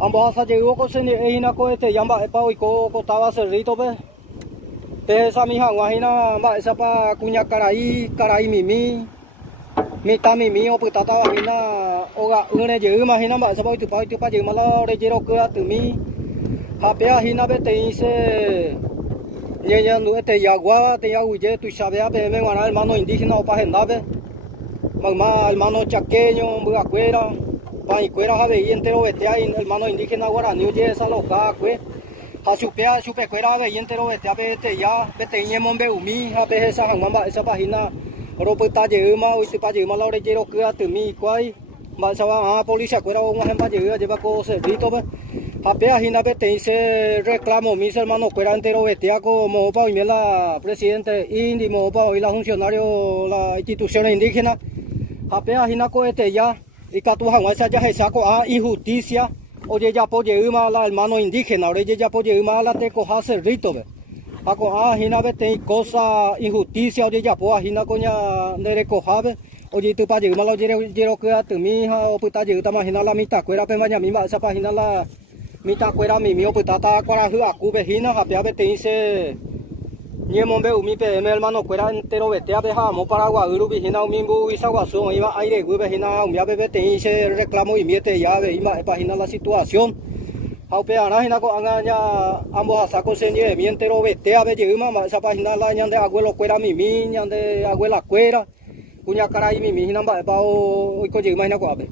ambos hasta llegó con senina con yamba epa y co estaba cerrito pe esa mija guajina ba esa pa cuña caray mimi o putata vagina oga une llegó imagina ba esa pa llegó mala rejero que tu mi hapea hina be te dice ñeña no te yagua te yaguye tu sabea pe me guana hermano indígena o pa gendabe mamá hermano chaqueño buacuera pa y cuera jabe entero vete ahí hermano indígena guaraní oye esa loca cue a supe cuera jabe entero vete a vete ya vete ñemon be umi jabe esa jamamba esa página ropa ta llema hoy te pa llema la orejero que a temi cuai ba sa va policía cuera o más pa lleva cosas rito be japea hina vete dice reclamo mis hermanos cuera entero vete a como pa hoy la presidente indi mo pa hoy la funcionario la instituciones indígenas japea hina coete ya y catujan esa ya se sacó a injusticia oye ya apoye uma la hermano indígena oye ya apoye uma la te coja cerrito be ako a hina vete cosa injusticia oye ya po hina coña de recojabe oye tu pa uma la oye que a tu mija o puta yuta imagina la mitad cuera pe maña misma esa página la mitad cuera mi mío puta ta cuara hu acube hina japea vete dice ñemon be umi pe me hermano cuera entero vete a beja mo paraguay uru vigina umimbu isaguazo iba aire gue vigina umia bebe te dice reclamo y miete ya ve ima página la situación haupe ana hina ko angaña ambos asako se nie mi entero vete a be yema esa página la ñande abuelo cuera mi ñande abuela cuera cuña caray mi hina ba o ko yema hina ko abe